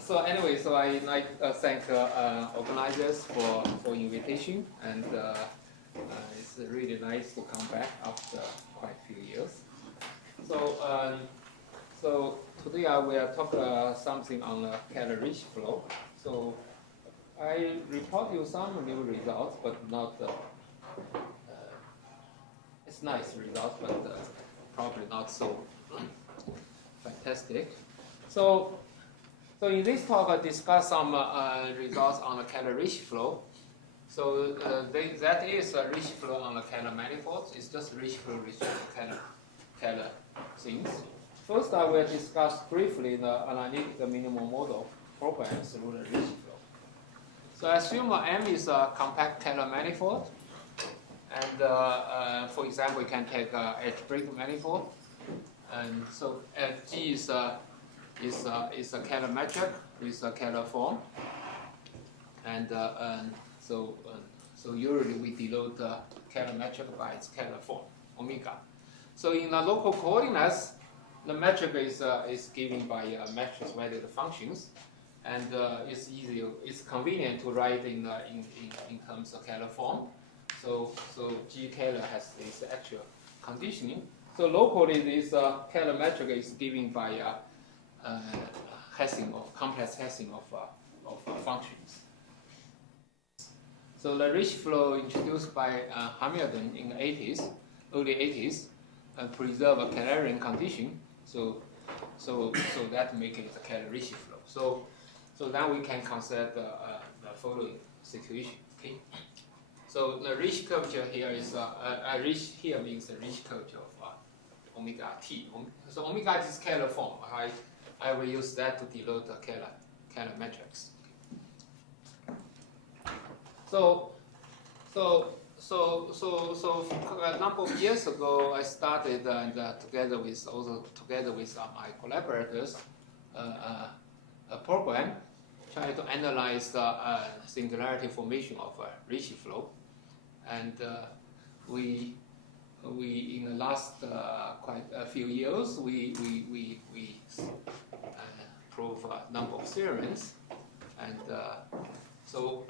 So anyway, so I like thank organizers for invitation, and it's really nice to come back after quite a few years. So today I will talk something on the Kähler Ricci flow. So I report you some new results, but not it's nice results, but probably not so fantastic. So in this talk, I discuss some results on the Kähler Ricci flow. So that is a Ricci flow on the Kähler manifold. It's just Ricci flow with Kähler things. First, I will discuss briefly the analytic minimum model program through the Ricci flow. So assume M is a compact Kähler manifold, and for example, we can take a algebraic manifold, and so G is a Kähler metric with a Kähler form, and so usually we denote the Kähler metric by its Kähler form, omega. So in the local coordinates, the metric is given by matrix valued functions, and it's convenient to write in terms of Kähler form. So G Kähler has this actual conditioning. So locally, this Kähler metric is given by complex Hessing of functions. So the Ricci flow introduced by Hamilton in the early 80s, preserve a Kählerian condition. So that makes it a Kähler Ricci flow. So then we can consider the following situation. Okay. So the Ricci curvature here is Ricci here means the Ricci curvature of omega t. So omega is Kähler form. I will use that to denote the Kähler metrics. So a number of years ago, I started together with my collaborators a program trying to analyze the singularity formation of a Ricci flow, and we in the last quite a few years we prove a number of theorems, and so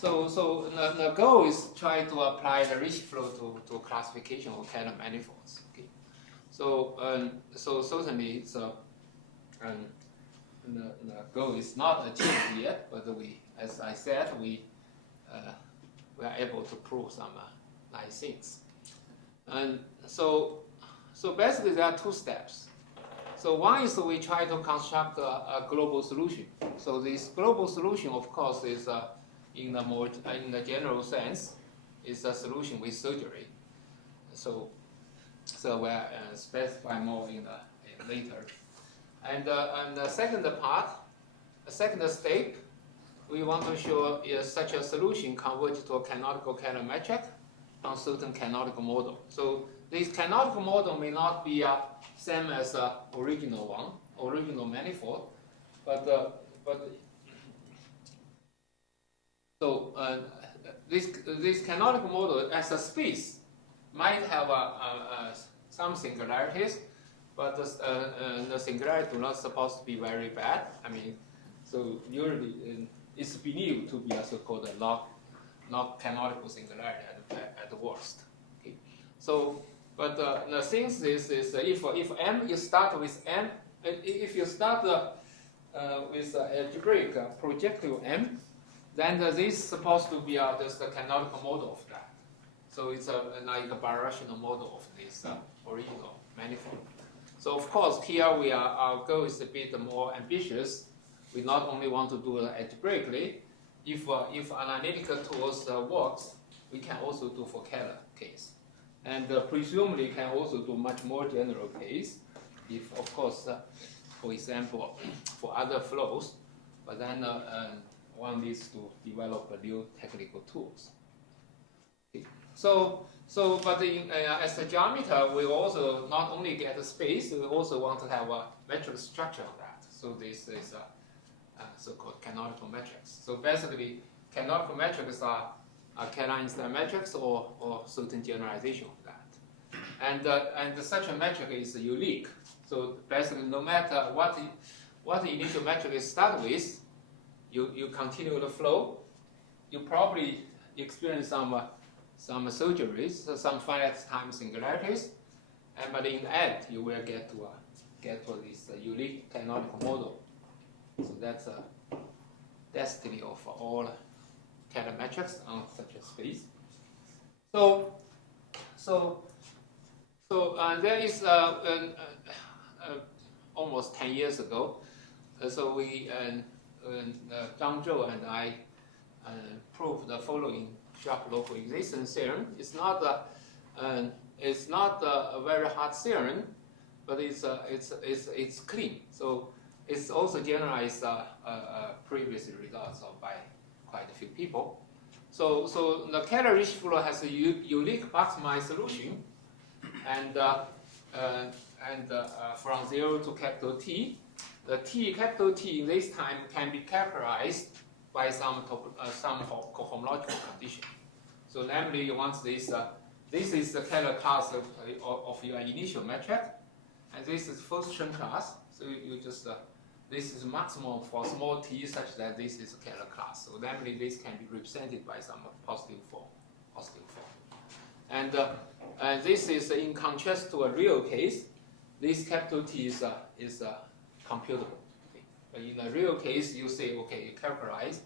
the goal is try to apply the Ricci flow to classification of Kähler manifolds. Okay, so certainly it's the goal is not achieved yet, but as I said, we are able to prove some nice things. And so basically there are two steps. So one is we try to construct a global solution. So this global solution, of course, is in the general sense, is a solution with surgery. So we'll specify more in later. And the second part, the second step, we want to show is such a solution converges to a canonical Kähler metric on certain canonical model. So this canonical model may not be same as the original manifold, but this canonical model as a space might have some singularities, but the singularity is not supposed to be very bad. I mean, so usually it's believed to be a so-called log canonical singularity at the worst. Okay. So, but the thing is if M, you start with M, if you start with algebraic projective M, then this is supposed to be just the canonical model of that. So it's like a birational model of this original manifold. So of course here our goal is a bit more ambitious. We not only want to do it algebraically. If analytical tools works, we can also do for Kähler case, and presumably can also do much more general case. If of course, for example, for other flows, but then one needs to develop new technical tools. Okay. But as a geometer, we also not only get a space, we also want to have a metric structure of that. So this is so-called canonical metrics. So basically, canonical metrics are Kähler-Einstein metrics or certain generalization of that. And such a metric is unique. So basically, no matter what what the initial metric is start with, you continue the flow. You probably experience some surgeries, some finite time singularities, but in the end you will get to this unique canonical model. So that's a destiny of all Kähler metrics on such a space. So there is almost 10 years ago. So we Zhang Zhou and I proved the following sharp local existence theorem. It's not a very hard theorem, but it's clean. So it's also generalized previous results by quite a few people. So the Kähler Ricci flow has a unique box-mined solution, and from 0 to capital T, the capital T in this time can be characterized by some cohomological condition. So namely, you want this. This is the Kähler class of your initial metric, and this is Thurston class. So you just this is maximum for small t such that this is a Kähler class. So namely, this can be represented by some positive form. And this is in contrast to a real case. This capital T is computable. Okay. But in a real case, you say, okay, you characterize,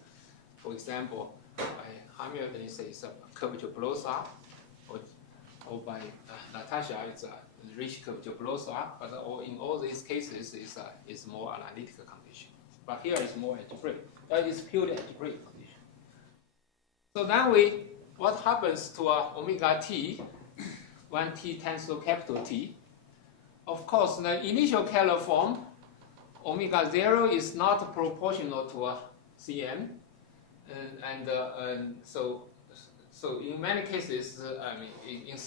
for example, by Hamilton, you say it's a curvature below star, or by Natasha, it's a Ricci curvature below star. But in all these cases, it's more analytical condition. But here is more algebraic. That is purely algebraic condition. So then what happens to omega t when t tends to capital T? Of course, the initial Kähler form, omega 0 is not proportional to Cm, and so in many cases, in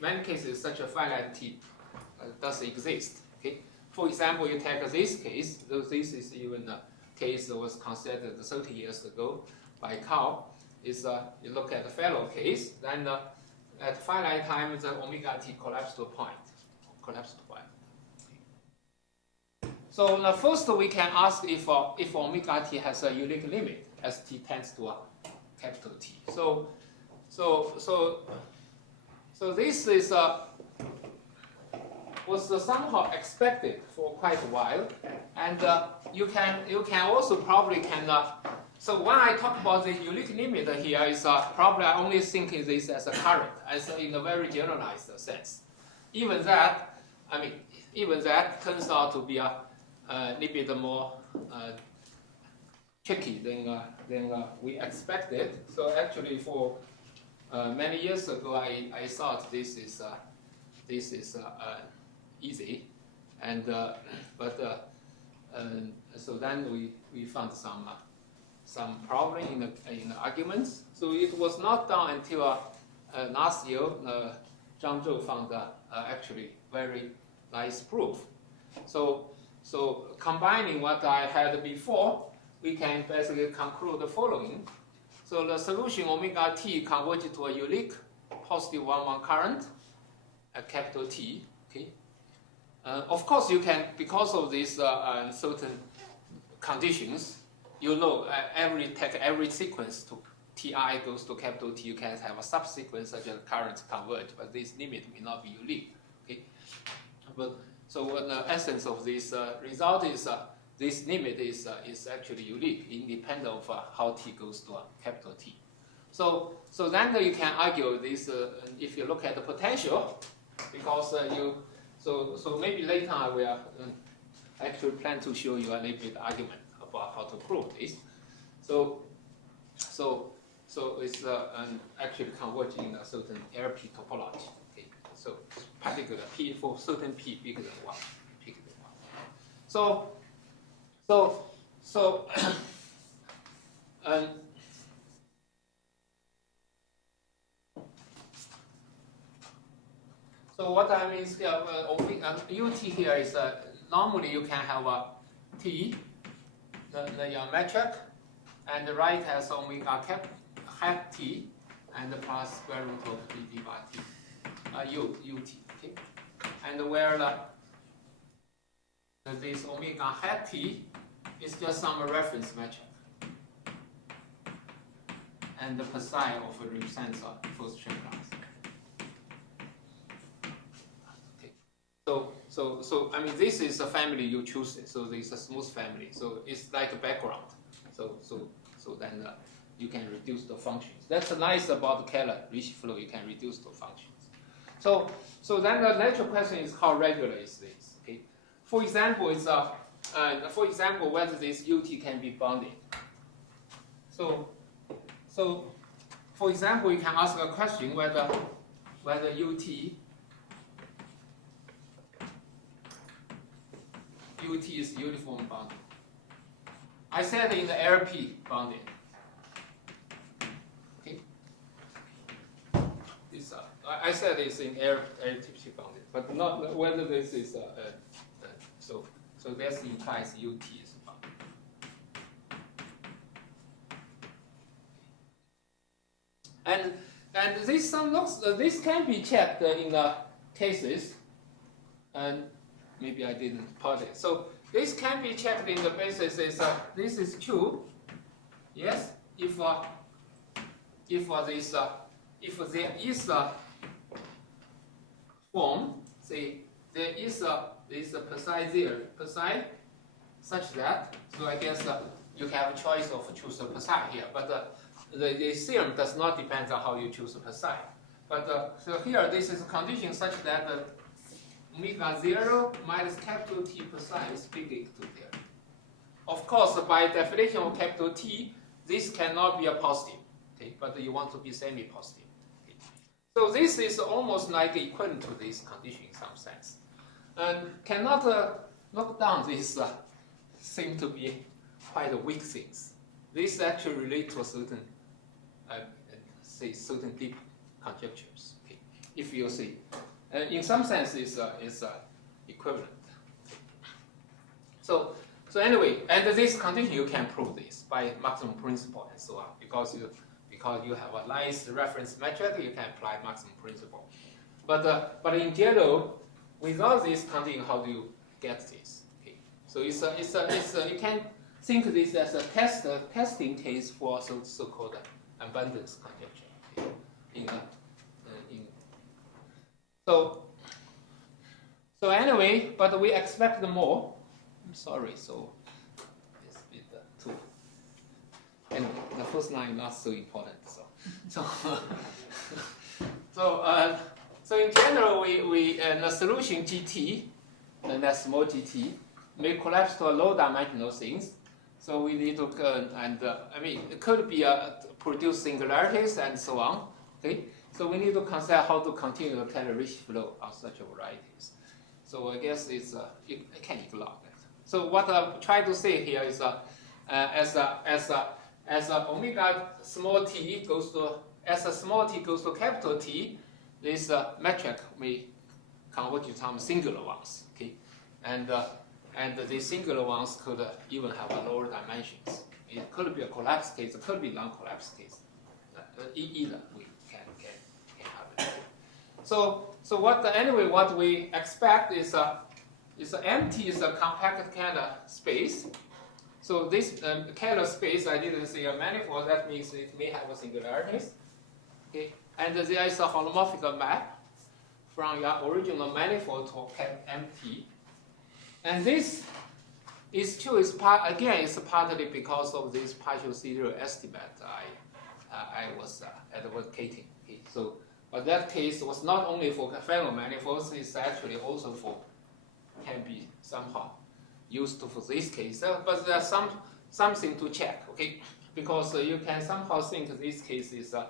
many cases, such a finite T does exist. Okay, for example, you take this case. Though this is even a case that was considered 30 years ago by Carl. You look at the fellow case, then at finite time, the omega t collapses to a point. So first we can ask if omega t has a unique limit as t tends to a capital T. So this is was somehow expected for quite a while, and you can also probably so when I talk about the unique limit here, is probably I only think of this as a current, as in a very generalized sense. Even that turns out to be a little bit more tricky than we expected. So actually, for many years ago, I thought this is easy, and so then we found some problem in the arguments. So it was not done until last year. Zhang Zhou found actually very nice proof. So combining what I had before, we can basically conclude the following. So the solution omega t converges to a unique positive 1-1 current at capital T. Okay. Of course, you can, because of these certain conditions, take every sequence to Ti goes to capital T, you can have a subsequence such as currents converge, but this limit may not be unique. Okay. But so the essence of this result is this limit is actually unique, independent of how T goes to a capital T. So then you can argue this if you look at the potential, because so maybe later I will actually plan to show you a little bit argument about how to prove this. So it's actually converging a certain LP topology. Okay, so particular P for certain P bigger than 1. So what I mean is UT here is normally you can have a T, your metric, and the right has omega hat T, and plus square root of d by T, UT. Okay, and where this omega hat T It's just some reference metric. And the psi of a represents a first chain class. Okay. So I mean, this is a family you choose it. So this is a smooth family. So it's like a background. So then you can reduce the functions. That's nice about the Kähler Ricci flow. You can reduce the functions. So then the natural question is how regular is this? Okay. For example, whether this UT can be bounded. So for example, you can ask a question whether UT is uniform bounded. I said in the LP bounded. Okay. I said it's in LTP bounded, but not whether this is so that implies UT is bounded. And this can be checked in the cases, and maybe I didn't put it. So this can be checked in the basis is this is true. Yes, if there is a form, say there is a psi there, psi such that. So I guess you have a choice of choose a psi here, but the theorem does not depend on how you choose a psi. But so here this is a condition such that omega 0 minus capital T psi is big equal to 0. Of course, by definition of capital T, this cannot be a positive. Okay, but you want to be semi-positive. Okay. So this is almost like equivalent to this condition in some sense, and cannot knock down this seem to be quite weak things. This actually relates to a certain, say, certain deep conjectures. Okay, if you see, in some sense, is equivalent. So anyway, and this condition you can prove this by maximum principle and so on, because you have a nice reference metric, you can apply maximum principle. But in general, without this condition, how do you get this? Okay, so you can think this as a testing case for so-called abundance conjecture. Okay? So anyway, but we expect more. I'm sorry, so it's a bit too. And the first line is not so important. So in general, we the solution GT and that small GT may collapse to a low dimensional things. So we need to I mean it could be produce singularities and so on. Okay, so we need to consider how to continue the Kähler Ricci flow of such varieties. So I guess it can ignore that. So what I'm trying to say here is as omega small t goes to as a small t goes to capital T, this metric may converge to some singular ones. Okay, and these singular ones could even have a lower dimensions. It could be a collapse case, it could be non-collapse case. Either we can have it. So what we expect is MT is a compact Kähler space. So this Kähler space, I didn't say a manifold. That means it may have a singularities. Okay, and there is a holomorphic map from your original manifold to MT. And this is true. It's partly because of this partial serial estimate I was advocating. Okay, so but that case was not only for Feynman manifolds. It's actually also can be somehow used for this case. But there's something to check. Okay, because you can somehow think this case is a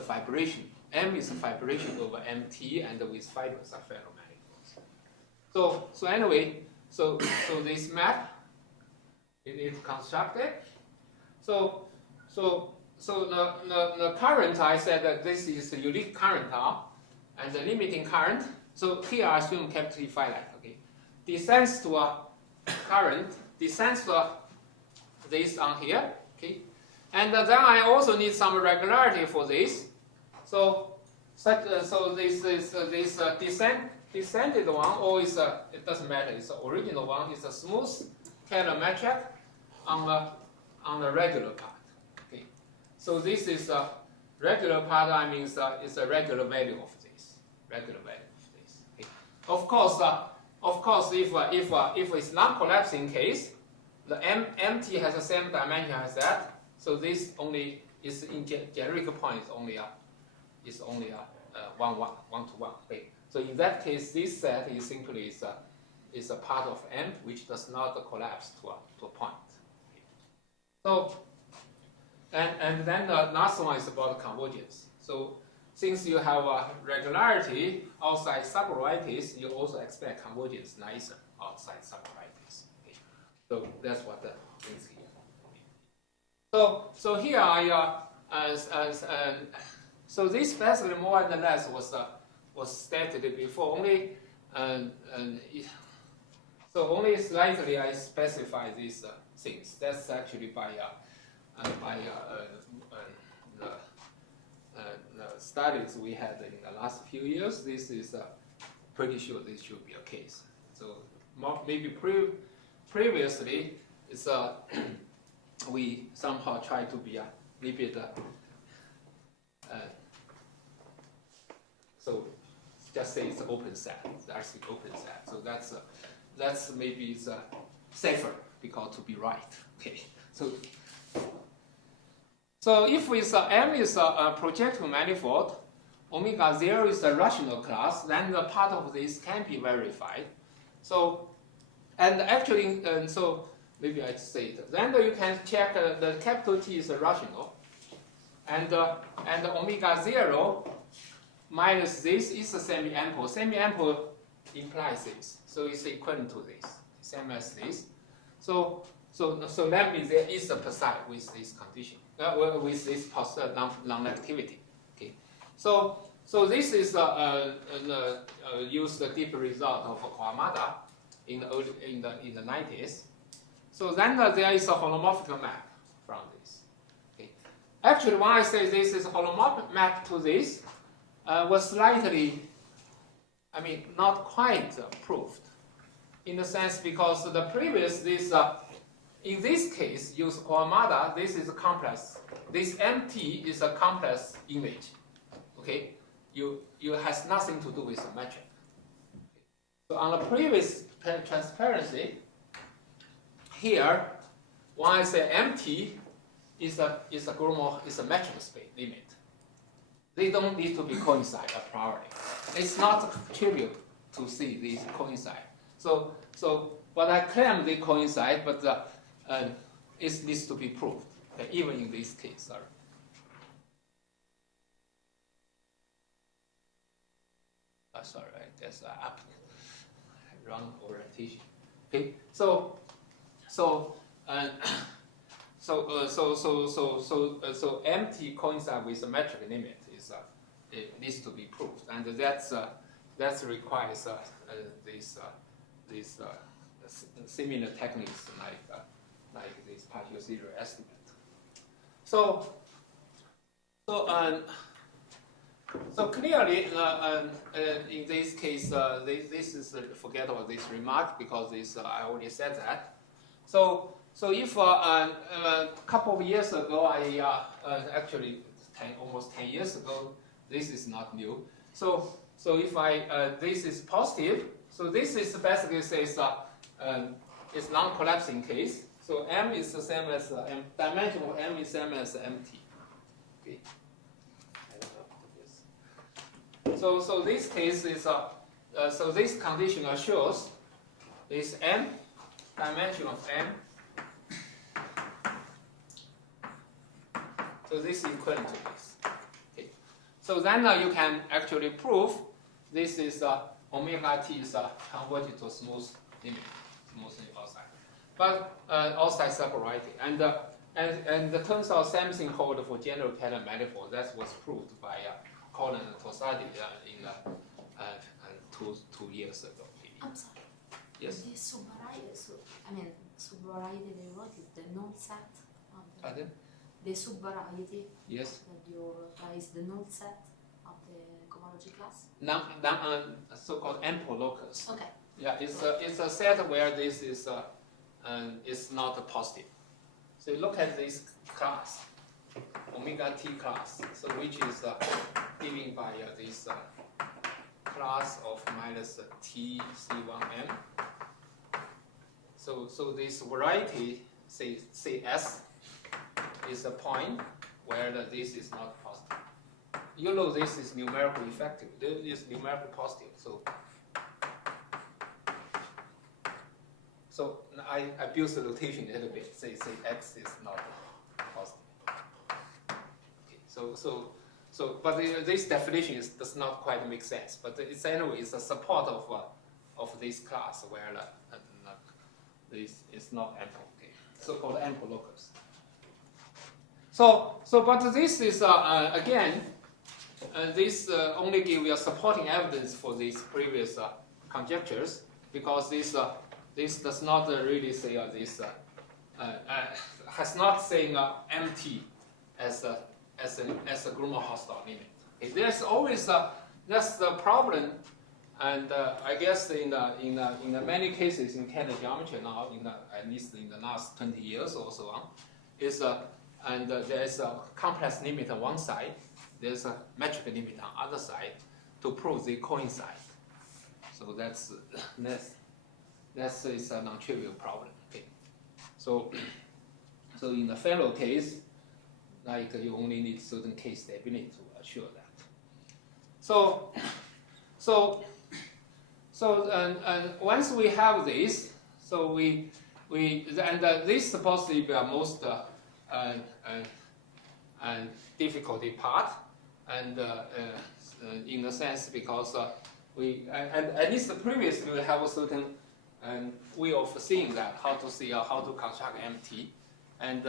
fibration. M is a fibration over MT, and with fibers are Feynman manifolds. So anyway, so this map it is constructed. So the current, I said that this is a unique current now, and the limiting current. So here I assume capital T finite. Okay, descends to a current, descends to this on here. Okay, and then I also need some regularity for this. So this descended one, or it doesn't matter. It's the original one. It's a smooth Kähler metric on the regular part. Okay, so this is a regular part. I mean, it's a regular value of this. Regular value of this. Okay. Of course, if it's non-collapsing case, the MT has the same dimension as that. So this only is in generic point is only a 1 to 1. Okay. So in that case, this set is simply is a part of M which does not collapse to a point. Okay. So and then the last one is about convergence. So since you have a regularity outside subvarieties, you also expect convergence nicer outside subvarieties. Okay. So that's what that means here. So here so this basically more or less was stated before. Only slightly I specify these things. That's actually by the studies we had in the last few years. This is pretty sure this should be a case. So maybe previously it's we somehow try to be a little bit so just say it's an open set. That's the open set. So that's maybe it's safer because to be right. Okay. So if it's M is a projective manifold, omega 0 is a rational class, then the part of this can be verified. So and actually so maybe I say it. Then you can check the capital T is a rational, and omega 0 minus this is a semi-ample. Semi-ample implies this, so it's equivalent to this, same as this. So that means there is a psi with this condition, with this non-activity. Okay. So this is used the deep result of Kawamata in the 90s. So then there is a holomorphic map from this. Okay. Actually, when I say this is a holomorphic map to this, was slightly, I mean, not quite proved, in the sense because the previous in this case use Kawamata. This is a complex. This MT is a complex image. Okay, you has nothing to do with the metric. So on the previous transparency, here, when I say MT is a metric space limit. They don't need to be coincide a priori. It's not trivial to see these coincide. So but I claim they coincide, but it needs to be proved, even in this case. Sorry. Sorry, I guess up wrong orientation. Okay, so MT coincide with the metric limit is it needs to be proved, and that requires these similar techniques like this partial serial estimate. So clearly, in this case, this is forget about this remark because this I already said that. So if a couple of years ago, actually almost 10 years ago, this is not new. So if this is positive, so this is basically says it's non-collapsing case. So M is the same as dimension of M is same as MT. Okay. So this case is so this condition assures this M dimension of M. So this is equivalent to this. Okay. So then you can actually prove this is omega t is converged to smooth limit, outside, but outside separability. And the turns out same thing hold for general Kähler manifold. That was proved by Colin and Torsadi in 2 years ago. I'm sorry. Yes. The subvariety derivative, the null set. Pardon? The subvariety. Yes. That is the null set of the cohomology class. So-called ample locus. Okay. Yeah, it's a set where this is is not positive. So you look at this class, omega t class, so which is given by this class of minus t c1m. So this variety, say S, is a point where this is not positive. You know this is numerically effective. This is numerically positive. So I abuse the notation a little bit. Say X is not positive. Okay, but this definition does not quite make sense. But it's anyway, it's a support of this class where this is not ample. Okay, so-called ample locus. But this is again, this only gives you supporting evidence for these previous conjectures, because this does not really say this has not saying MT as a Gromov-Hausdorff limit. Okay, there's always that's the problem, and I guess in many cases in Kähler geometry now, at least in the last 20 years or so on, is and there's a complex limit on one side, there's a metric limit on the other side to prove they coincide. So that's is a non-trivial problem. Okay, so in the fellow case, like you only need certain case stability to assure that. And once we have this, so this supposed to be the most difficulty part, and in the sense because we at least previously we have a certain way of seeing that, how to see how to construct MT, and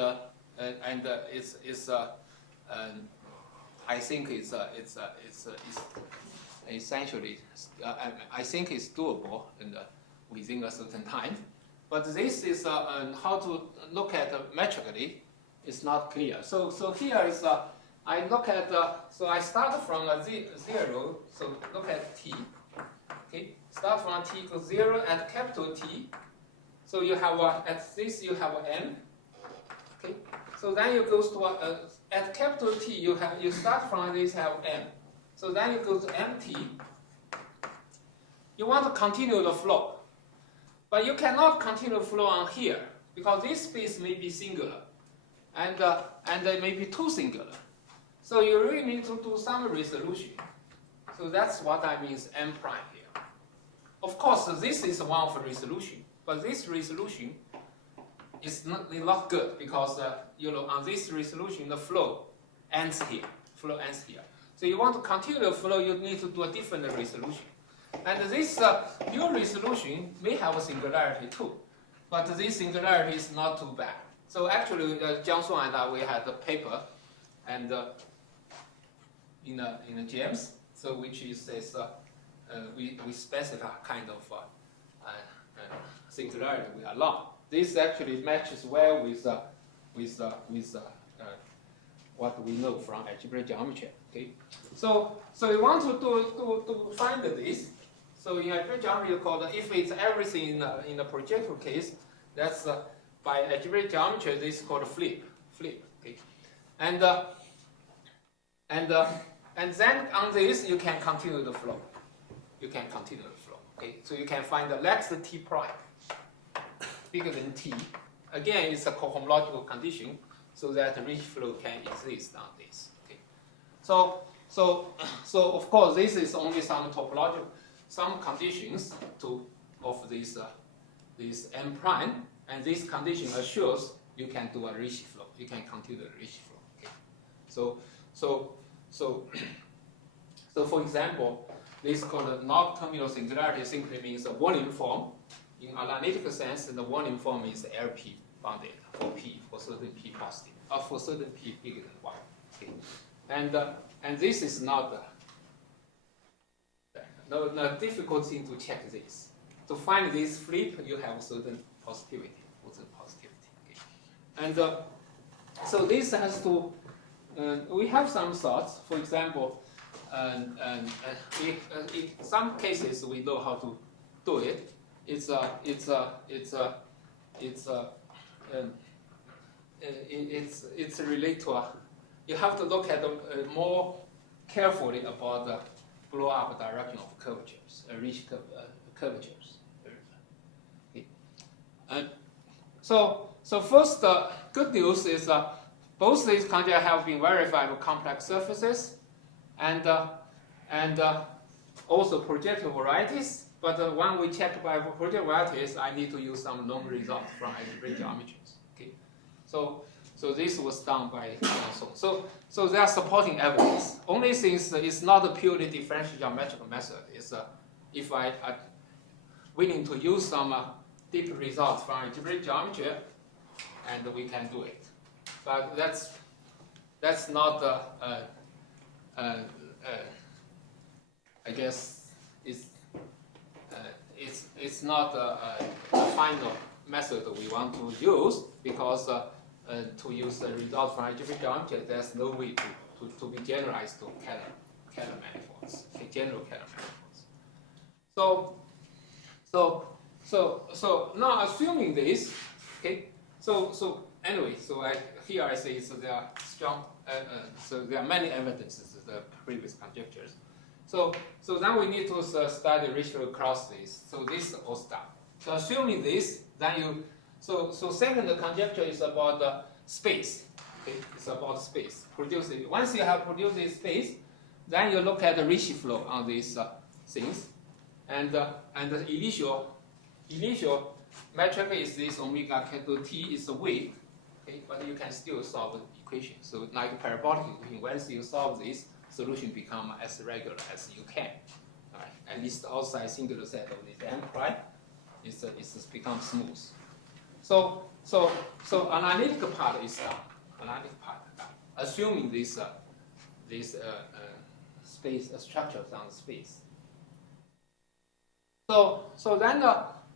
it's I think it's essentially I think it's doable and within a certain time, but this is how to look at metrically is not clear. So here is I look at so I start from a 0. So look at t. Okay, start from t equals 0 at capital T. So you have at this you have m. Okay, so then you go to at capital T you start from this have m. So then you go to mt. You want to continue the flow, but you cannot continue the flow on here because this space may be singular, and it may be too singular. So you really need to do some resolution. So that's what I mean m prime here. Of course, this is one of the resolution, but this resolution is not good because on this resolution the flow ends here. Flow ends here. So you want to continue the flow, you need to do a different resolution. And this new resolution may have a singularity too, but this singularity is not too bad. So actually, Jiang Song and I, we had a paper, and in James, so which is we specify kind of singularity we allow. This actually matches well with what we know from algebraic geometry. Okay, so you want to find this. So in algebraic geometry, you call if it's everything in the projective case, that's by algebraic geometry this is called flip. Okay, and then on this you can continue the flow. Okay, so you can find the next t prime bigger than t. Again, it's a cohomological condition, so that Ricci flow can exist on this. Okay, so of course this is only some topological, some conditions of this m prime, and this condition assures you can do a Ricci flow. You can continue the Ricci flow. Okay, so for example, this called non-terminal singularity simply means a volume form. In analytical sense, the volume form is LP bounded for P, for certain P positive, or for certain P bigger than 1. Okay, and this is not the difficult thing to check this. To find this flip, you have certain positivity. Okay, and so this has to. We have some thoughts. For example, in some cases we know how to do it. It's it's related to you have to look at more carefully about the blow up direction of curvatures, Ricci curvatures. Okay. So first, good news is both these conjectures have been verified with complex surfaces, and also projective varieties. But when we check by projective varieties, I need to use some known results from algebraic geometries. Okay, so this was done by so they are supporting evidence. Only thing is it's not a purely differential geometrical method. It's if I willing to use some deep results from algebraic geometry, and we can do it. But that's not I guess it's not a final method we want to use, because to use the results from algebraic geometry, there's no way to be generalized to Kähler manifolds, general Kähler manifolds. So now assuming this, okay. So anyway, here I say there are strong, so there are many evidences of the previous conjectures. So then we need to study ratio across this. So this is all stuff. So assuming this, then you so second conjecture is about the space. Okay, it's about space. Producing once you have produced this space, then you look at the Ricci flow on these things, and the initial metric is this omega capital T is a weight. Okay, but you can still solve the equation. So like parabolic equation, once you solve this, solution become as regular as you can. All right? At least outside singular set of this M prime, it's become smooth. So analytical part is done. Analytical part done. Assuming this space structures on space. So then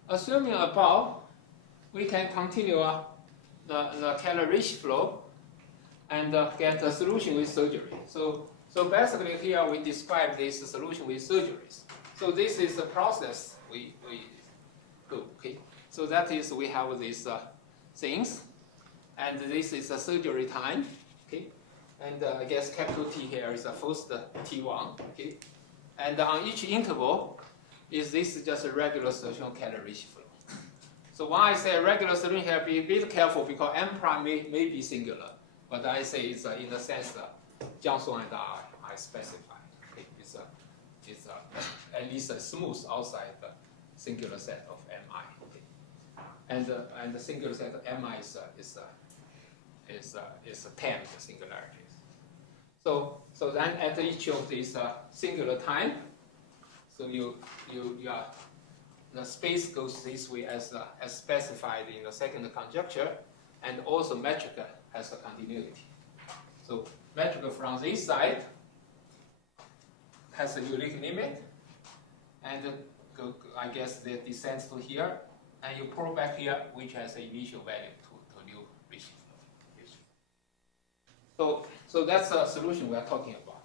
assuming above, we can continue the Kähler Ricci flow and get a solution with surgery. So basically here we describe this solution with surgeries. So this is the process we go. Okay. So that is we have these things, and this is a surgery time. Okay. And I guess capital T here is the first T1. Okay. And on each interval, is this just a regular solution of Kähler Ricci flow? So when I say regular solution here, be a bit careful because M prime may be singular, but I say it's in the sense that Jiangsu and I specify. Okay. It's at least a smooth outside the singular set of Mi. Okay. And the singular set of Mi is 10 singularities. So then at each of these singular time, so you are the space goes this way as specified in the second conjecture, and also metric has a continuity. So metric from this side has a unique limit, and I guess that descends to here, and you pull back here, which has an initial value to new Ricci flow. So that's a solution we are talking about.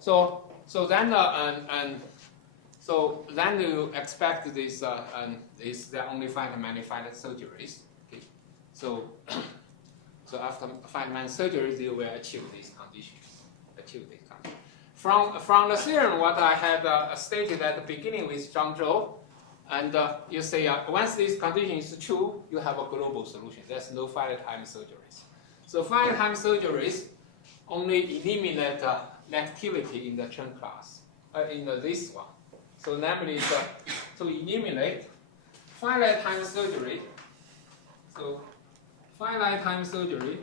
So then you expect this there are only finite finite surgeries. Okay. So after finite surgeries, you will achieve these conditions. From the theorem, what I had stated at the beginning with Zhangzhou, and you say once this condition is true, you have a global solution. There's no finite time surgeries. So finite time surgeries only eliminate negativity in the Chen class, in this one. So namely, to eliminate finite time surgery. So finite time surgery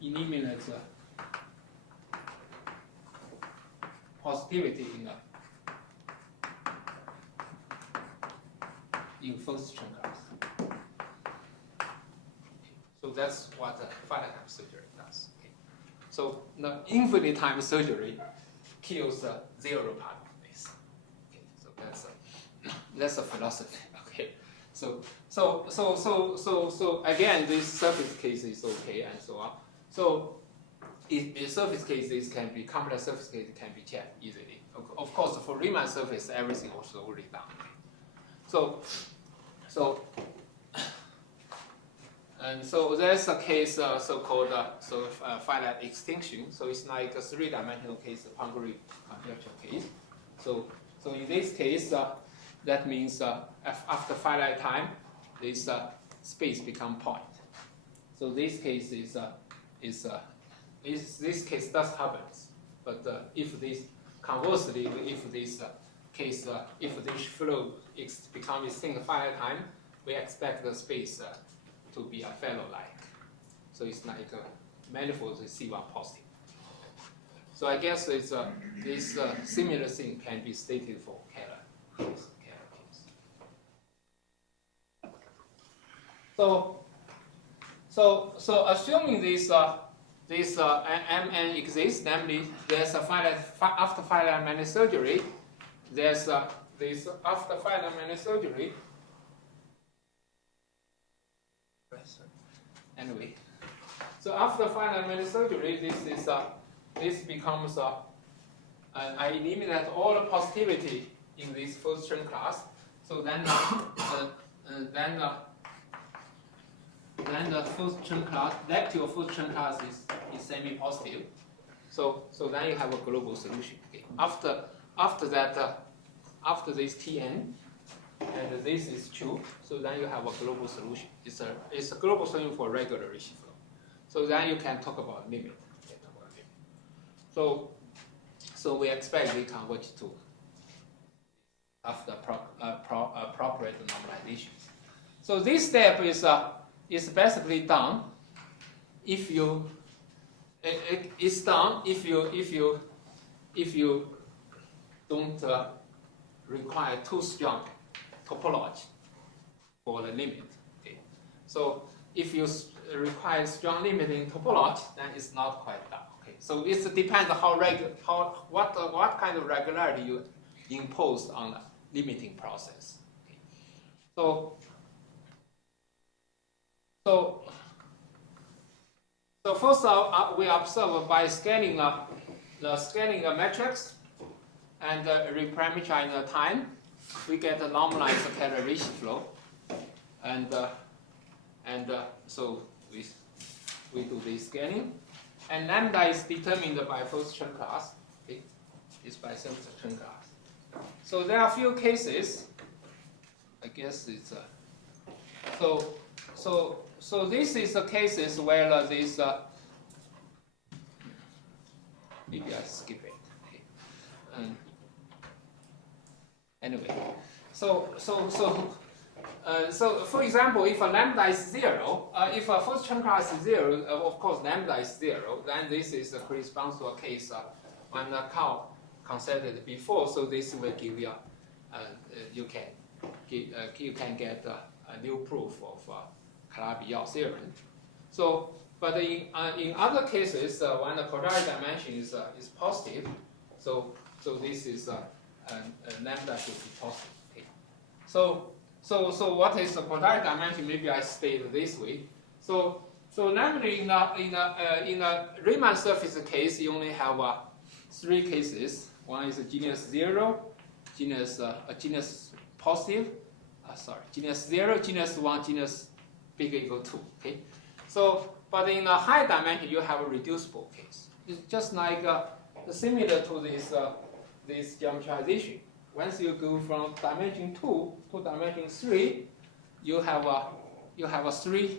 eliminates positivity in first Chen class. So that's what finite time surgery does. Okay. So the infinite time surgery kills the zero part of this. Okay. So that's a philosophy. Okay. So again, this surface case is okay and so on. surface cases can be complex surface cases can be checked easily. Of course, for Riemann surface, everything was already done. So there's a case so-called finite extinction. So it's like a three-dimensional case, a Poincaré conjecture case. So in this case, that means after finite time, this space become point. So this case this case does happens, but if this conversely, if this case if this flow becomes extinct finite time, we expect the space to be a fellow-like. So it's like a manifold is C1 positive. So I guess it's this similar thing can be stated for Kähler case. So assuming this Mn exists, namely there's a finite after finite manual surgery, there's this after finite manual surgery. Anyway, so after finite manual surgery, this becomes I eliminate all the positivity in this first term class. So then the first term class, lecture first term class is semi-positive. So then you have a global solution. Okay. After that, after this Tn, and this is true, so then you have a global solution. It's a global solution for regular Ricci flow. So then you can talk about limit. So we expect we converge to after appropriate normalization. So this step is basically done if you it's done if you don't require too strong topology for the limit. Okay. So if you require strong limiting topology, then it's not quite done. Okay. So it depends on what kind of regularity you impose on the limiting process. Okay. So first we observe by scanning the scanning matrix and reparameterizing the time, we get a normalized Kähler Ricci flow, and so we do the scanning, and lambda is determined by first term class. Okay, it's by first term class. So there are a few cases. I guess it's so this is the cases where this maybe I skip it. Okay. Anyway, so for example, if a lambda is 0, if a first term class is 0, of course lambda is 0, then this is corresponds to a case when the cow considered before. So this will give you you can get a new proof of Calabi-Yau theorem. So, but in other cases, when the quadratic dimension is positive, so this is lambda should be positive. Okay. So what is the quadratic dimension? Maybe I state this way. So normally in a Riemann surface case, you only have 3 cases. One is genus 0, genus positive. Genus 0, genus 1, genus bigger equal 2. Okay. So, but in a high dimension, you have a reducible case. It's just like similar to this geometrization. Once you go from dimension 2 to dimension 3, you have a 3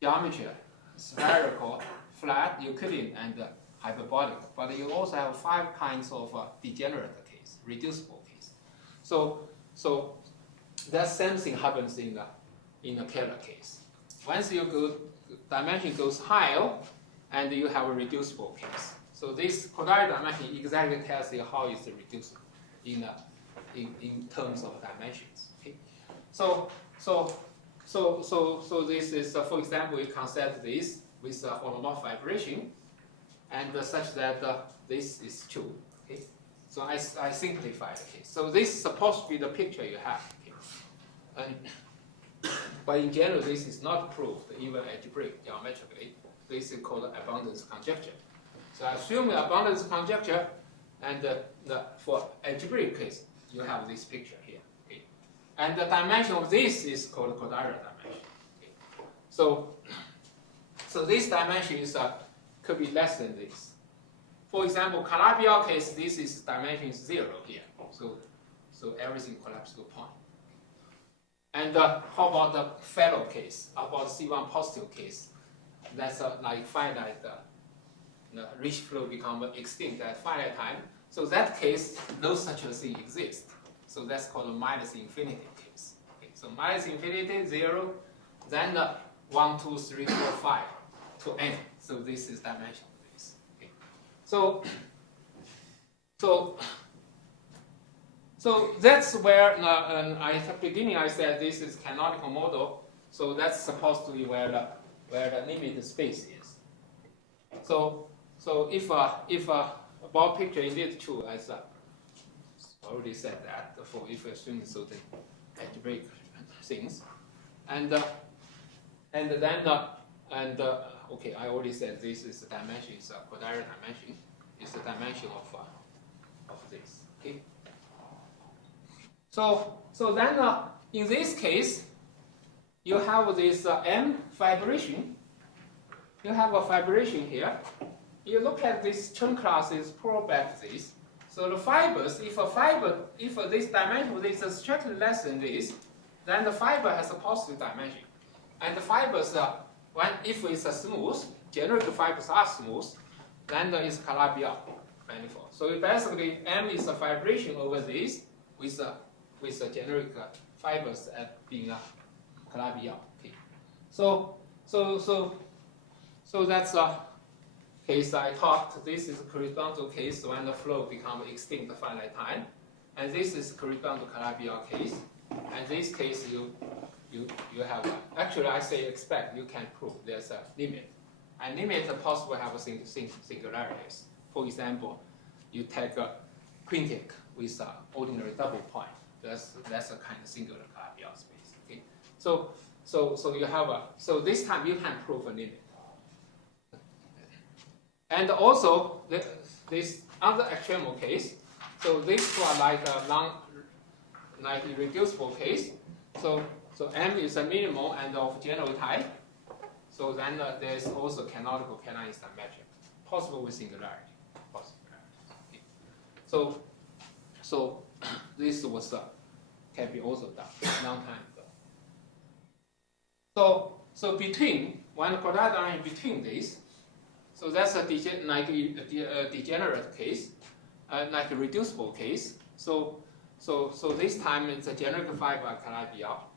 geometry: spherical, flat, Euclidean, and hyperbolic. But you also have 5 kinds of degenerate case, reducible case. So that same thing happens in the Kähler case. Once you go, dimension goes higher, and you have a reducible case. So this quadratic dimension exactly tells you how it's reducible in terms of dimensions. Okay. So this is for example, you consider this with holomorphic vibration, and such that this is true. Okay. So I simplify the case. So this is supposed to be the picture you have. Okay. But in general, this is not proved even algebraically, geometrically. this is called abundance conjecture. So assume abundance conjecture, and for algebraic case, you have this picture here. Okay? And the dimension of this is called quadratic dimension. Okay? So this dimension is could be less than this. For example, Calabi-Yau case, this is dimension is 0 here. So everything collapses to a point. And how about the fellow case? How about C1 positive case? That's like finite. The rich flow become extinct at finite time. So that case, no such a thing exists. So that's called a minus infinity case. Okay, so minus infinity, 0, then 1, 2, 3, 4, 5 to n. So this is dimension of this. Okay. So that's where at the beginning I said this is canonical model. So that's supposed to be where the limit space is. So if about picture indeed true, as I already said that for if you assume certain algebraic things, and okay, I already said this is the dimension, is a quadratic dimension, is the dimension of this. Okay. So then in this case, you have this M fibration. You have a fibration here. You look at this Chen classes, pull back this. So the fibers, if this dimension is strictly less than this, then the fiber has a positive dimension. And the fibers, if it's a smooth, generic fibers are smooth, then it's Calabi-Yau manifold. So basically, M is a fibration over this with the generic fibers at being a Calabi-Yau. Okay. So that's a case I talked. This is a corresponding case when the flow becomes extinct finite time, and this is corresponding to Calabi-Yau case. And this case you have actually I say expect, you can prove there's a limit, and limit possibly have singularities. For example, you take a quintic with an ordinary double point. That's a kind of singular Calabi-Yau space. Okay, so you have so this time you can prove a limit. And also this other extreme case. So this one like a irreducible case. So M is a minimum and of general type. So then there's also canonical canine instant metric, possible with singularity. Okay. So this was can be also done long time ago. So between one quadratic dimension between these. So that's a degenerate case, like a reducible case. So this time it's a generic fiber Calabi-Yau,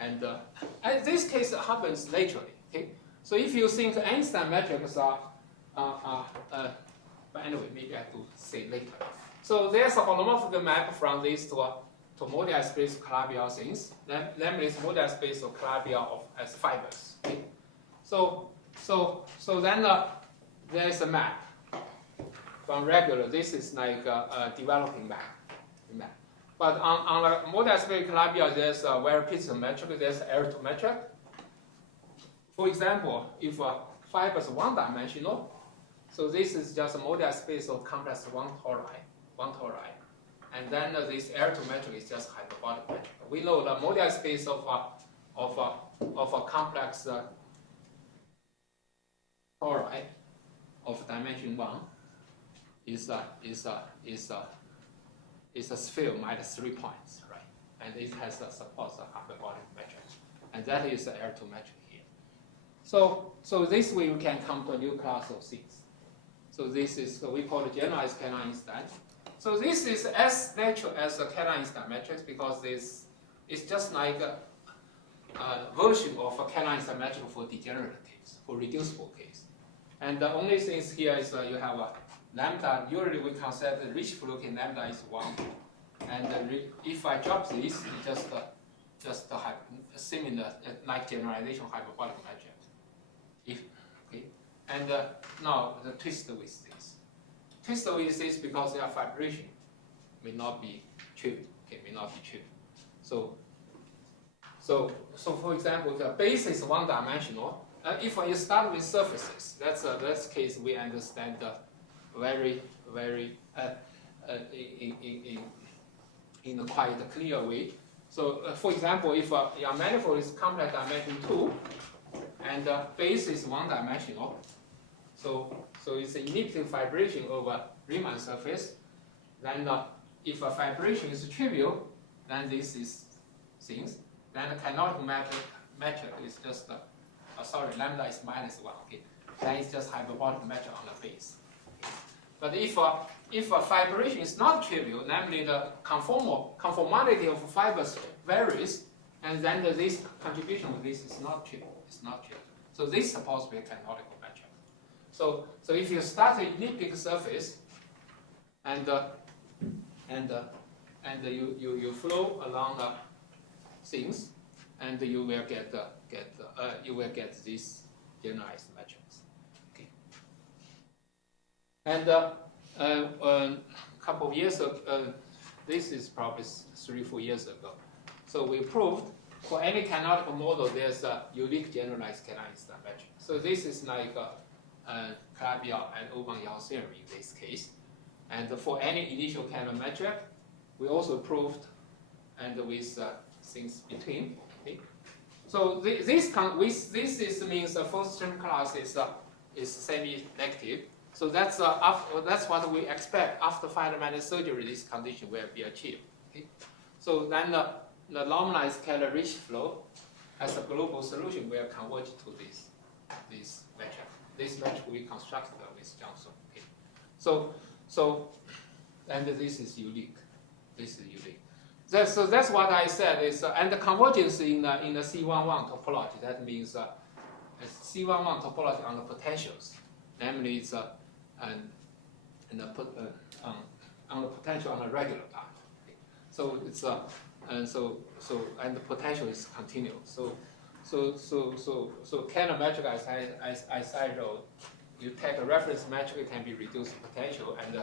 and this case happens naturally. Okay, so if you think Einstein metrics are, but anyway, maybe I have to say later. So there's a holomorphic map from this to moduli space of Calabi-Yau things. Namely, it's moduli space of Calabi-Yau as fibers. Okay, so then. There is a map from regular. This is like a developing map. But on the moduli space Calabi-Yau, there's a very physical metric. There's L2 metric. For example, if fiber is one-dimensional, so this is just a moduli space of complex one tori, and then this L2 metric is just hyperbolic metric. We know the moduli space of a complex tori of dimension 1 is a sphere minus 3 points, right? And it has supports a hyperbolic metric, and that is the L2 metric here. So this way we can come to a new class of things. So this is we call it generalized Kähler instant. So this is as natural as the Kähler instant matrix because this is just like a version of a Kähler instant matrix for degenerate case, for reducible case. And the only thing here is you have a lambda. Usually we consider the rich flow in lambda is 1. And if I drop this, it's just similar like generalization hyperbolic metric. Okay. And now the twist with this. Twist with this because their fibration may not be true. Okay, may not be true. So for example, the base is one-dimensional. if you start with surfaces, that's the case we understand very in a quite clear way. So, for example, if your manifold is complex dimension 2, and base is one-dimensional, so it's an elliptic fibration over Riemann surface. Then, if a fibration is trivial, then this is things. Then the canonical metric is just sorry, lambda is -1. Okay, then it's just hyperbolic metric on the base. But if a fibration is not trivial, namely the conformality of fibers varies, and then this contribution of this is not trivial. It's not trivial. So this is supposed to be a canonical metric. So if you start an elliptic surface, and you flow along the things, and you will get these generalized metrics. Okay. And a couple of years ago, this is probably 3-4 years ago. So we proved for any canonical model, there's a unique generalized canonical metric. So this is like Clavier and Aubin-Yao theory in this case. And for any initial canonical metric, we also proved, and with things between. Okay. So this means the first term class is semi-negative. So that's what we expect after Feynman surgery. This condition will be achieved. Okay. So then the normalized Kähler Ricci flow as a global solution will converge to this metric. This metric we constructed with Johnson. Okay. So and this is unique. This is unique. So that's what I said is and the convergence in the C11 topology. That means C11 topology on the potentials, namely it's on the potential on a regular path. Okay. So it's and the potential is continuous. So Kähler metric as I wrote, you take a reference metric, it can be reduced potential, and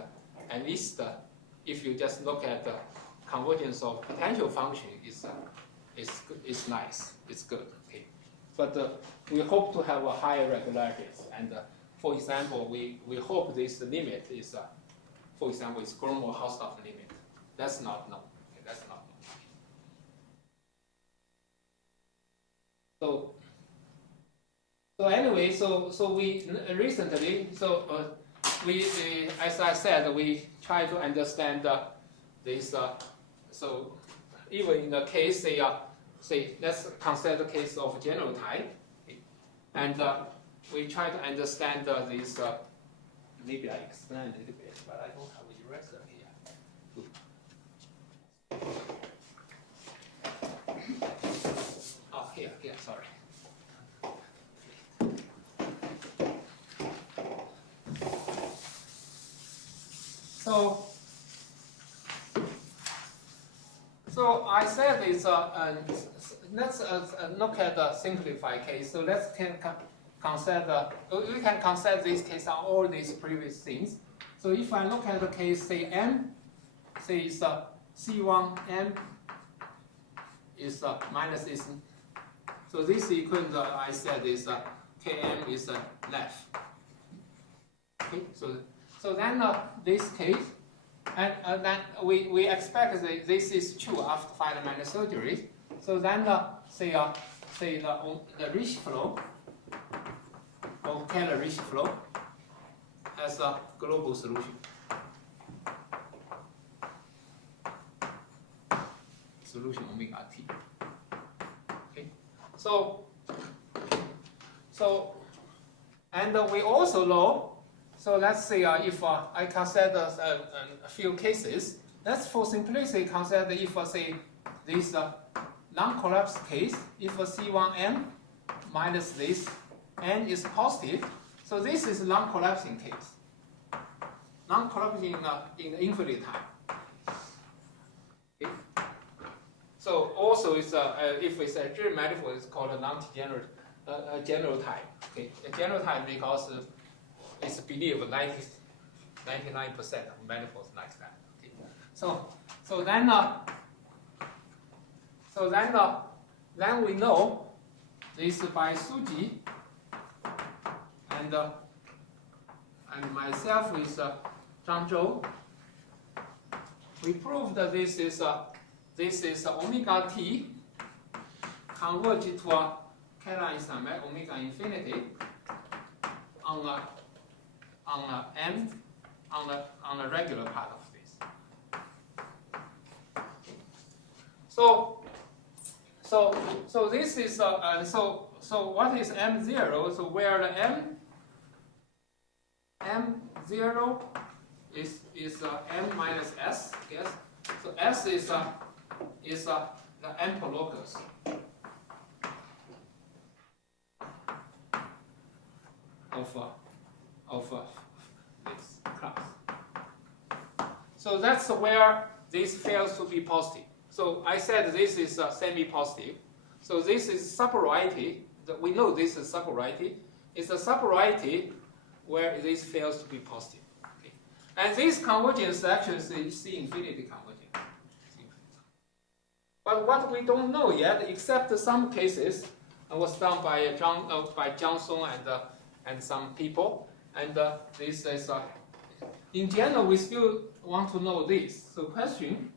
at least if you just look at the convergence of potential function is nice, it's good. Okay. But we hope to have a higher regularities, and for example, we hope this limit is, for example, is Gromov-Hausdorff limit. That's not known. Okay, that's not known. So anyway, so we recently, we as I said, we try to understand this. So even in the case, say let's consider the case of general type, okay. And we try to understand this. Maybe I explain a little bit, but I don't have an eraser here. Oh, here, sorry. So I said it's let's look at the simplified case. So let's consider we can consider this case on all these previous things. So if I look at the case, say M, say it's C1M is minus this. So this equation I said is Km is left. Okay, so then this case, and then we expect that this is true after Feynman surgery. So then say the Ricci flow or Kähler Ricci flow as a global solution. Solution omega t. Okay, so and we also know. So let's say if I consider a few cases, let's for simplicity consider if say this non-collapse case, if C1n minus this n is positive, so this is non-collapsing case. Non-collapsing in the infinite time. Okay. So also it's if it's a general manifold, it's called a non-degenerate general type. Okay, a general type because it's believed 99% of manifolds like that. Okay. So then we know this by Suji and myself with Zhang Zhou, we proved that this is omega t converged to a Kähler Ricci omega infinity on the regular part of this. So this is so what is M0? So where the M0 is M minus S, yes. So S is the analogous of this class. So that's where this fails to be positive. So I said this is semi-positive. So this is subvariety. We know this is subvariety. It's a subvariety where this fails to be positive. Okay. And this convergence actually is C infinity convergence. But what we don't know yet, except some cases, was done by Jiang Song and some people. And this is in general we still want to know this. So question.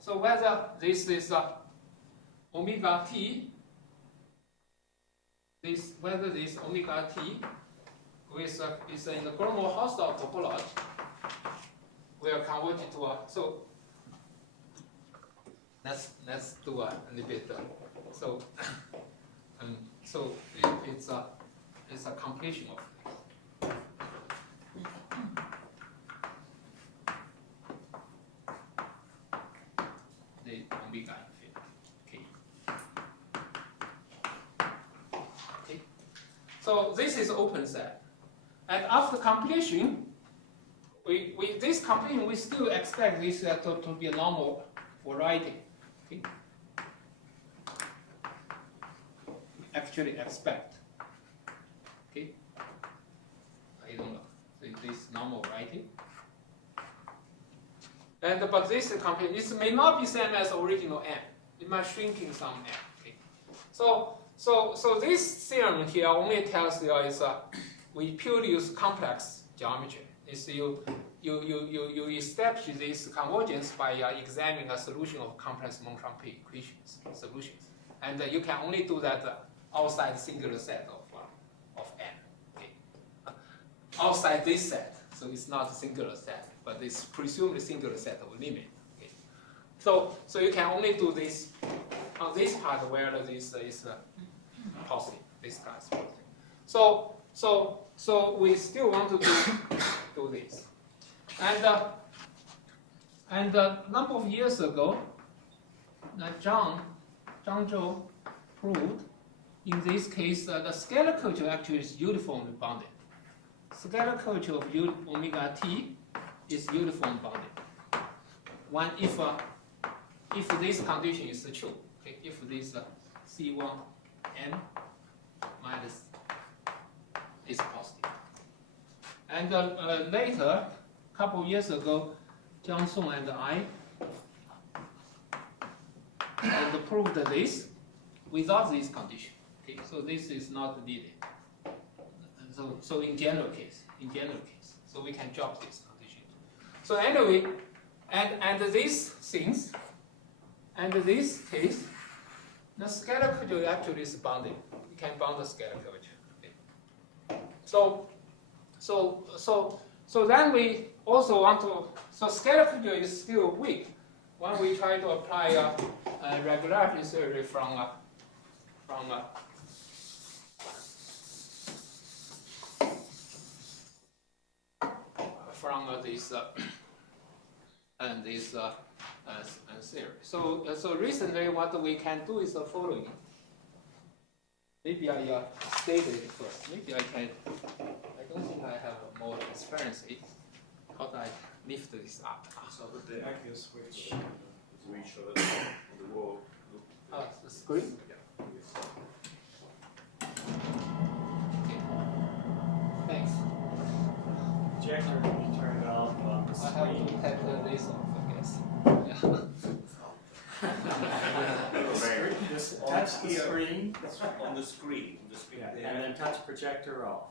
So whether this is omega t, whether this omega t is in the Gromov-Hausdorff topology, will converge into a, so let's do a little bit. So it's a completion of the omega infinity. Okay. So this is open set, and after completion, we still expect this to be a normal variety. Okay. Actually expect. Okay. I don't know. This normal variety. And but this complete. This may not be same as original M. It might shrink in some M. Okay. So this theorem here only tells you is we purely use complex geometry. Is you establish this convergence by examining a solution of complex Montrompe equations solutions, and you can only do that outside singular set of M. Okay. Outside this set, so it's not a singular set, but it's presumed singular set of limit. Okay. So you can only do this on this part where this is positive. This class positive. So we still want to do this. And a number of years ago, Zhang Zhou proved in this case the scalar curvature actually is uniformly bounded. Scalar curvature of omega t is uniformly bounded. When if this condition is true, okay, if this C1 m minus is positive. And later, a couple of years ago, Jiang Song and I proved this without this condition. Okay, so this is not needed. So in general case, so we can drop this condition. So anyway, and these things, and this case, the scalar curvature actually is bounded. We can bound the scalar curvature. Okay. So then we also want to. So scalar curvature is still weak when we try to apply a regularity theory from this and this theory. So recently, what we can do is the following. Maybe I state it first. Maybe I can. I don't think I have more experience. How do I lift this up? So the active switch we showed on the wall. The screen. Yeah. Okay. Thanks. Jackson, you turn it off on the I have screen. to tap this off, I guess. Yeah. Just attach the Here. screen. On the screen. On the screen Yeah, there. and then touch projector off.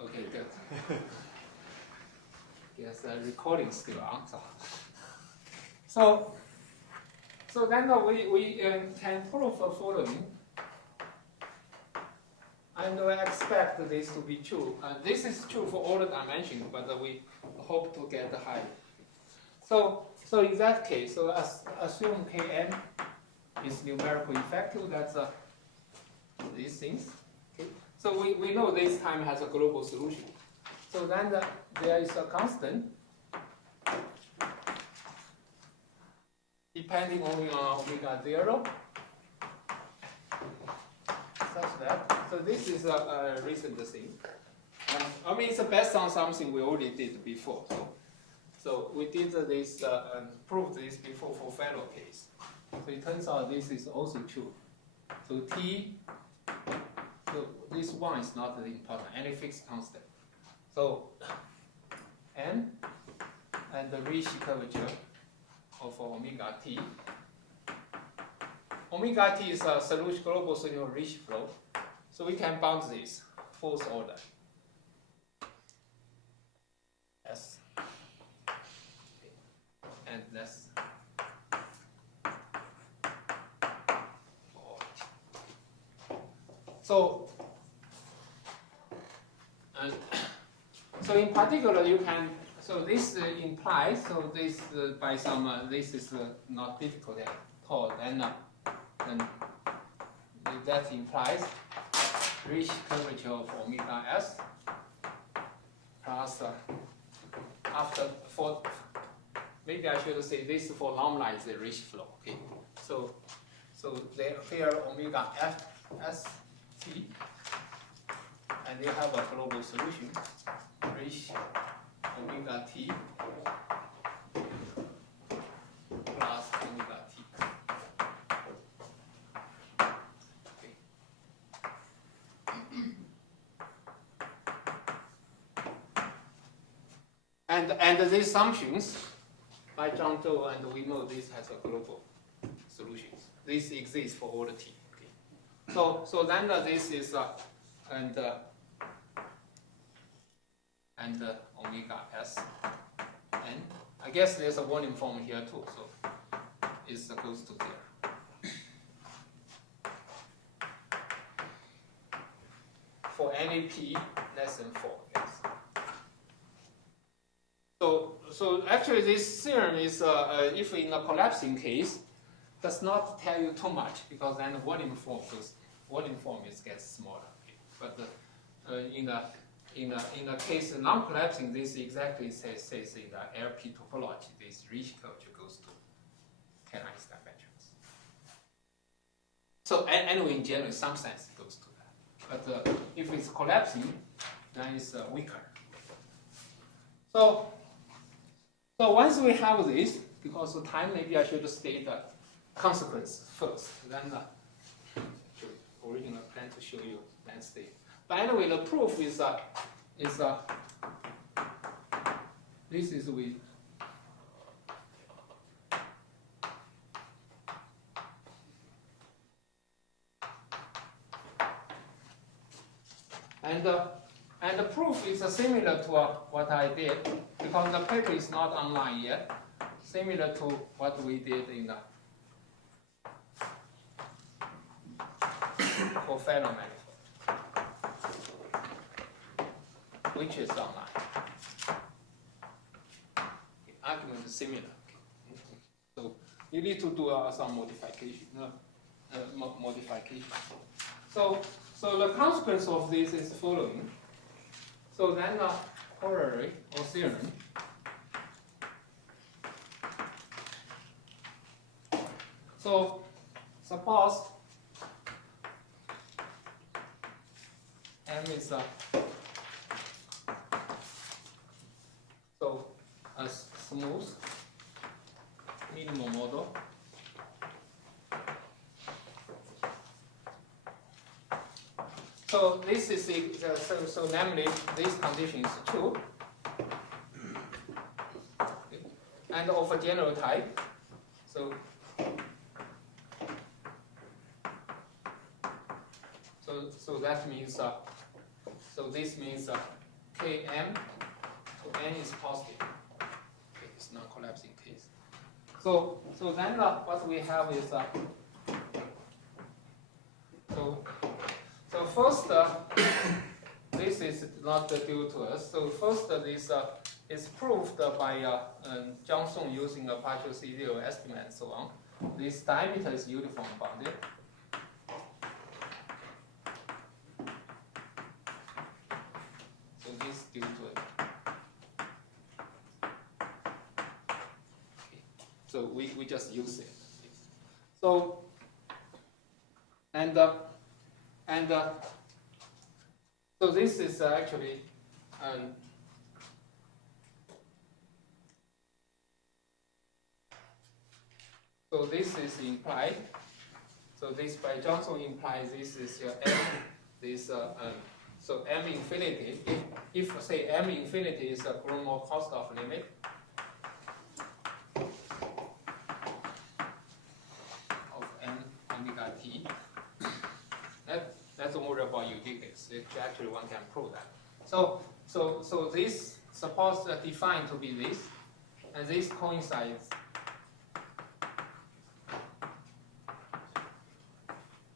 Okay, good. Yes, the recording still on. So then we can prove the following. And we expect this to be true. This is true for all the dimensions, but we hope to get higher. So in that case, so assume Kn is numerical effective. That's these things. Okay. So we know this time has a global solution. So then there is a constant depending only on omega 0. Such that, so this is a recent thing. I mean, it's based on something we already did before. So we did this, proved this before for fellow case. So it turns out this is also true. So T, so this one is not important, any fixed constant. So N and the Ricci curvature of omega T. Omega T is a solution, global solution of Ricci flow. So we can bound this fourth order. S. And that's so in particular you can, so this implies, so this by some, this is not difficult at all, and that implies Ricci curvature of omega s plus after for, maybe I should say this for normalized Ricci flow. Okay, so there here omega f s t, and you have a global solution Ricci omega t plus omega t. Okay. And these assumptions by John Doe, and we know this has a global solutions. This exists for all the t. Okay. So then this is and omega s, and I guess there's a volume form here too. So it's goes to there. For any p less than 4, yes. So actually this theorem is, if in a collapsing case, does not tell you too much, because then the volume form gets smaller. Okay. But in the case of non-collapsing, this exactly says in the LP topology, this Ricci curvature goes to Kähler dimensions. So anyway, in general, in some sense, it goes to that. But if it's collapsing, then it's weaker. So once we have this, because of time, maybe I should state the consequence first. Then original plan to show you then state. But anyway, the proof is this is with and the proof is similar to what I did, because the paper is not online yet. Similar to what we did in the for fellow manifold, which is online. The argument is similar. So you need to do some modification. So the consequence of this is the following. So then the corollary or theorem so suppose M is a smooth minimal model. So this is so namely this condition is true, and of a general type. So so that means so this means Km to n is positive. Okay, it's non-collapsing case. So then what we have is so first this is not due to us. So first this is proved by Zhang Song using a partial serial estimate and so on. This diameter is uniform bounded. So this is due to it. Okay. So we just use it. So so this is actually so this is implied. So this by Johnson implies this is m. This so m infinity. If say m infinity is a Gromov Kostov limit, of m omega t. That's more about uniqueness. Actually, one can prove that. So this suppose defined to be this, and this coincides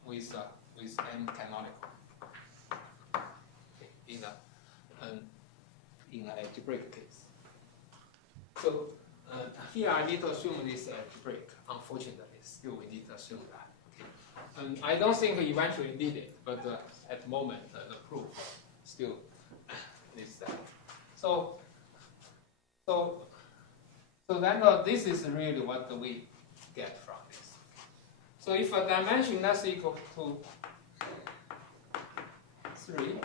with m canonical in an algebraic case. So here I need to assume this algebraic. Unfortunately, still we need to assume that. And I don't think we eventually need it, but at the moment the proof still needs that. So then this is really what we get from this. So if a dimension that's equal to 3,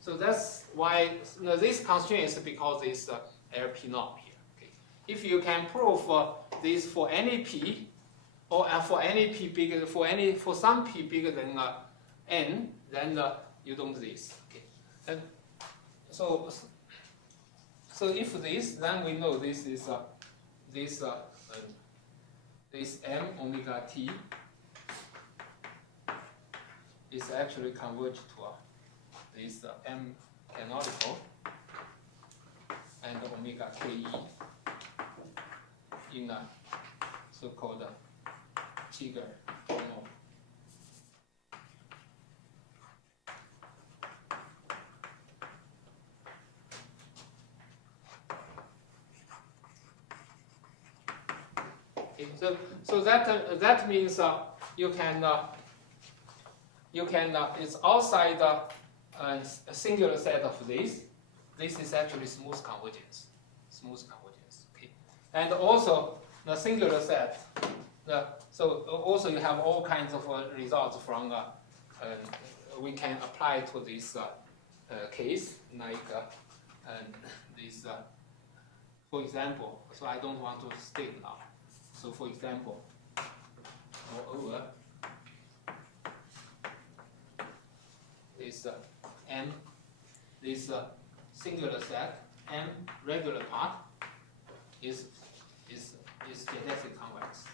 so that's why this constraint is because it's LP norm here. Okay. If you can prove this for any p, or for any p bigger for some p bigger than n, then you don't do this. Okay. And so if this, then we know this is this m omega t is actually converged to this m canonical and omega ke in a so-called Kähler formal. Okay, so that means you can it's outside a singular set of these. This is actually smooth convergence. Okay, and also the singular set. So also you have all kinds of results from we can apply to this case, like this, for example. So I don't want to state now. So for example, moreover, this m, this singular set m regular part is geodesic convex.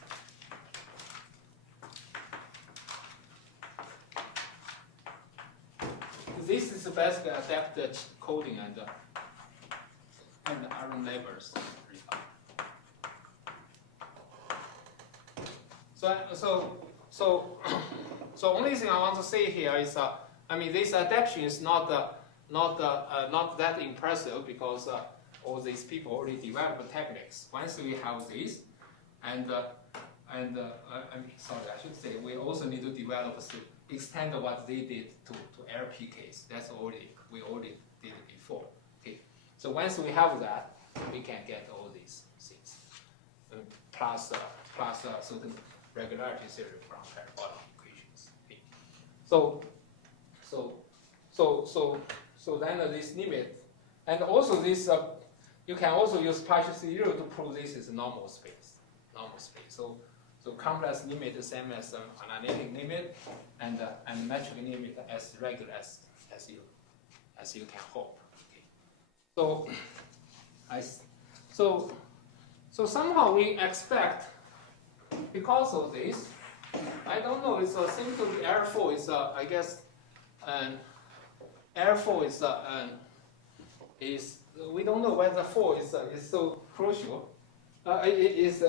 This is the best adapted coding and Aaron Lever's result. So only thing I want to say here is I mean this adaptation is not that impressive because all these people already developed techniques. Once we have this, I'm sorry, I should say we also need to develop extend what they did to LP case. We already did it before. Okay, so once we have that, we can get all these things, plus certain regularity theory from parabolic equations. Okay. So then this limit, and also this you can also use partial serial to prove this is normal space. So complex limit the same as analytic limit, and metric limit as regular as you can hope. Okay. So somehow we expect, because of this, I don't know. It seems to be L4 is I guess Airflow is we don't know whether flow is so crucial. It's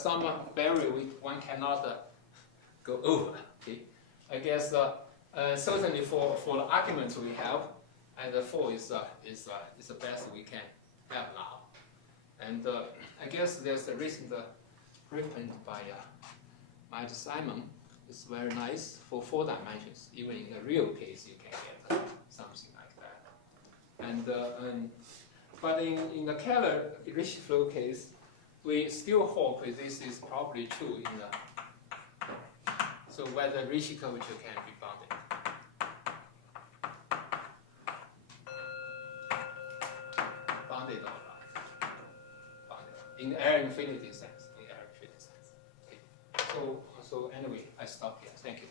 some barrier one cannot go over. Okay, I guess certainly for the arguments we have, and the flow is the best we can have now. And I guess there's a recent preprint by Matt Simon. It's very nice for 4 dimensions. Even in a real case, you can get something like that. And but in the Kähler Ricci flow case, we still hope this is probably true in the. So whether Ricci curvature can be bounded. Bounded or not. Bounded. In air infinity sense. In air infinity sense. Okay. So anyway, I stop here. Thank you.